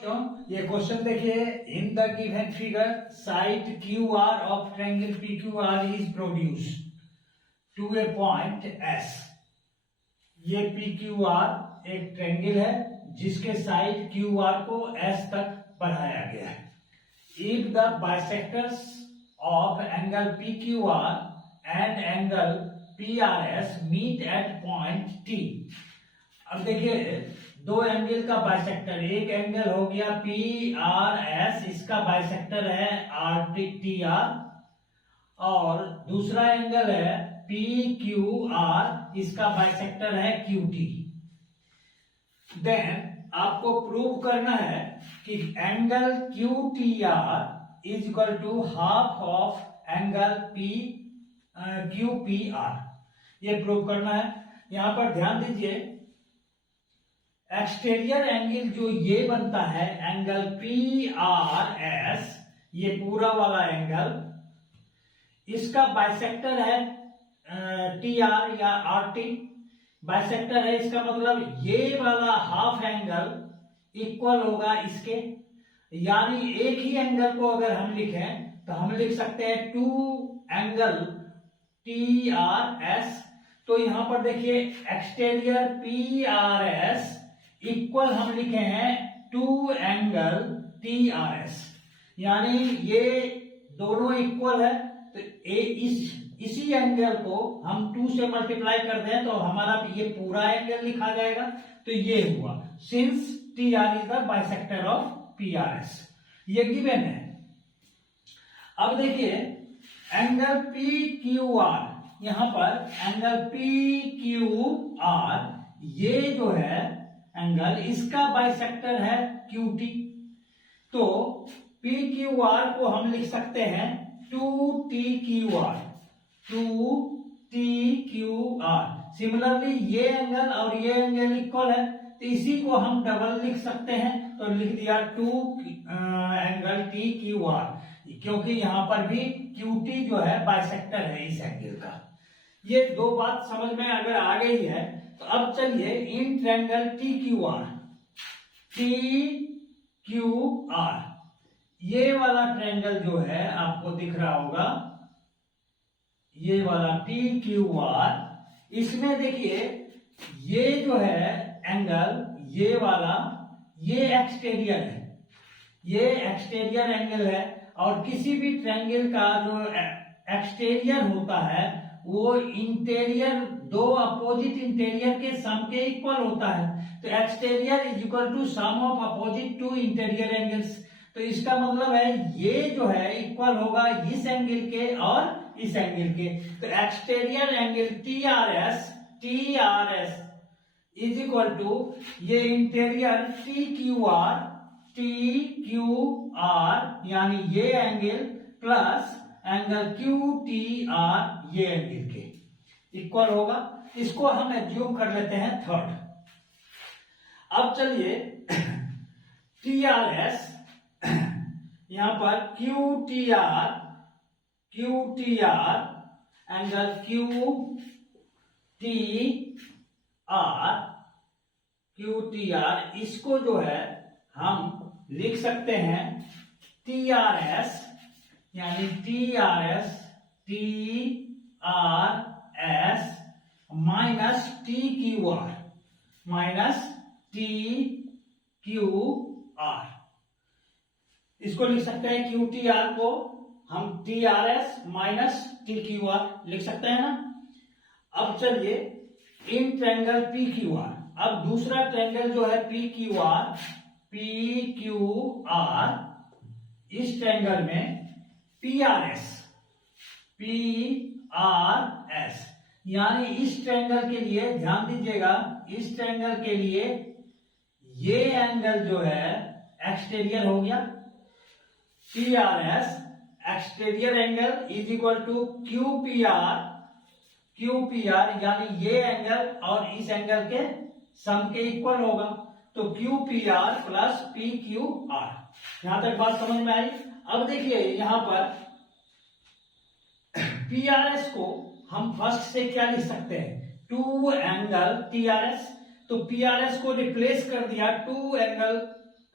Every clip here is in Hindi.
ये क्वेश्चन देखिए, in the given figure side Q R of triangle P Q R is produce to a point S. ये पी क्यू आर एक ट्रायंगल है जिसके साइड क्यू आर को एस तक बढ़ाया गया है। If the bisectors of angle P Q R and angle P R S meet at point T. अब देखिए, दो एंगल का बाइसेक्टर, एक एंगल हो गया पी आर एस, इसका बाइसेक्टर है आर टी आर, और दूसरा एंगल है पी क्यू आर, इसका बाइसेक्टर है क्यू टी। देन आपको प्रूव करना है कि angle Q T R is equal to half of angle P Q P R. ये प्रूव करना है। यहां पर ध्यान दीजिए, एक्सटीरियर एंगल जो ये बनता है एंगल पी आर एस, ये पूरा वाला एंगल, इसका बाइसेक्टर है टी आर या आर टी। बाइसेक्टर है, इसका मतलब ये वाला हाफ एंगल इक्वल होगा इसके, यानी एक ही एंगल को अगर हम लिखें तो हम लिख सकते हैं two angle T R S. तो यहां पर देखिए, exterior P R S equal हम लिखे हैं two angle T R S, यानी ये दोनों इक्वल है। तो इसी एंगल को हम 2 से मल्टीप्लाई कर दें तो हमारा ये पूरा एंगल लिखा जाएगा। तो ये हुआ, since T R is the bisector of P R S, ये गिवन है। अब देखिए, एंगल पी क्यू आर, यहां पर एंगल पी क्यू आर, ये जो है एंगल, इसका बाइसेक्टर है क्यू टी। तो पी क्यू आर को हम लिख सकते हैं two T Q R, two T Q R. Similarly ये एंगल और ये एंगल इक्वल है, तो इसी को हम डबल लिख सकते हैं। तो लिख दिया two angle T Q R, क्योंकि यहां पर भी क्यू टी जो है बाइसेक्टर है इस एंगल का। ये दो बात समझ में अगर आ गई है तो अब चलिए in triangle T Q are, T Q are, ये वाला ट्रायंगल जो है आपको दिख रहा होगा, ये वाला टी क्यू आर, इसमें देखिए ये जो है एंगल, ये वाला, ये एक्सटीरियर है, ये एक्सटीरियर एंगल है। और किसी भी ट्रायंगल का जो एक्सटीरियर होता है वो इंटीरियर, दो अपोजिट इंटीरियर के सम के इक्वल होता है। तो exterior is equal to sum of opposite to interior angles. तो इसका मतलब है ये जो है इक्वल होगा इस एंगल के और इस एंगल के। तो exterior angle T R S is equal to ये इंटीरियर टी क्यू आर, यानी ये angle plus angle Q T R, ये एंगल के इक्वल होगा। इसको हम एज्यूम कर लेते हैं थर्ड। अब चलिए टी आर एस, यहां पर Q T R angle Q T are, इसको जो है हम लिख सकते हैं टी आर एस, यानी T R S minus T Q are, इसको लिख सकते हैं क्यू टी आर को हम T R S minus T Q are लिख सकते हैं ना। अब चलिए in triangle P Q are, अब दूसरा ट्रायंगल जो है पी क्यू आर, इस ट्रायंगल में पी आर एस, यानी इस ट्रायंगल के लिए ध्यान दीजिएगा, इस ट्रायंगल के लिए ये एंगल जो है एक्सटीरियर हो गया, P R S exterior angle is equal to Q P R, यानी ये एंगल और इस एंगल के सम के इक्वल होगा। तो Q P are plus P Q are. यहां तक बात समझ में आई। अब देखिए यहां पर पी आर एस को हम फर्स्ट से क्या लिख सकते हैं, two angle T R S. तो पीआरएस को रिप्लेस कर दिया टू एंगल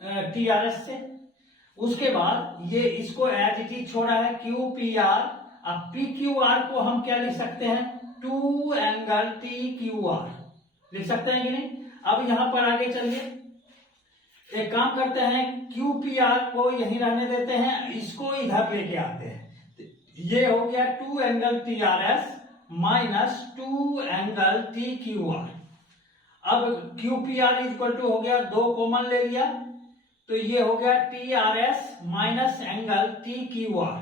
TRS से। उसके बाद ये इसको एज इट इज छोड़ा है QPR। अब PQR को हम क्या लिख सकते हैं, 2 एंगल TQR लिख सकते हैं कि नहीं। अब यहां पर आगे चलिए, एक काम करते हैं, QPR को यहीं रहने देते हैं, इसको इधर लेके आते हैं। ये हो गया 2 angle TRS minus 2 angle TQR। अब QPR इक्वल टू हो गया, 2 कॉमन ले लिया तो ये हो गया TRS माइनस एंगल TQR।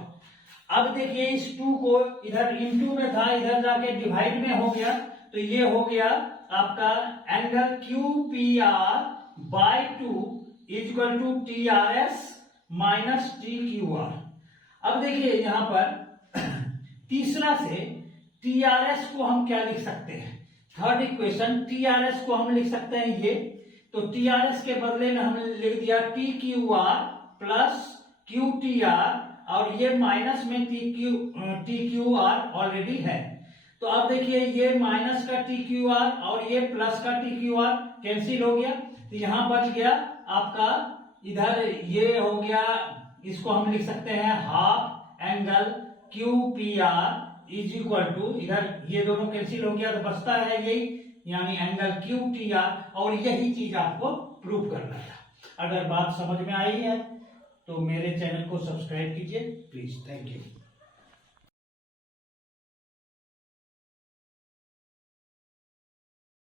अब देखिए इस 2 को इधर इनटू में था, इधर जाके डिवाइड में हो गया, तो ये हो गया आपका angle QPR by 2 equal to TRS minus TQR। अब देखिए यहां पर तीसरा से TRS को हम क्या लिख सकते हैं, थर्ड इक्वेशन TRS को हम लिख सकते हैं ये, तो TRS के बदले में हमने लिख दिया TQR प्लस QTR, और ये माइनस में TQR ऑलरेडी है। तो अब देखिए ये माइनस का TQR और ये प्लस का TQR कैंसिल हो गया, तो यहां बच गया आपका, इधर ये हो गया, इसको हम लिख सकते हैं half angle QPR is equal to, इधर ये दोनों कैंसिल हो गया तो बचता है यही, यानी एंगल QTR, और यही चीज आपको प्रूव करना था। अगर बात समझ में आई है तो मेरे चैनल को सब्सक्राइब कीजिए प्लीज। Thank you.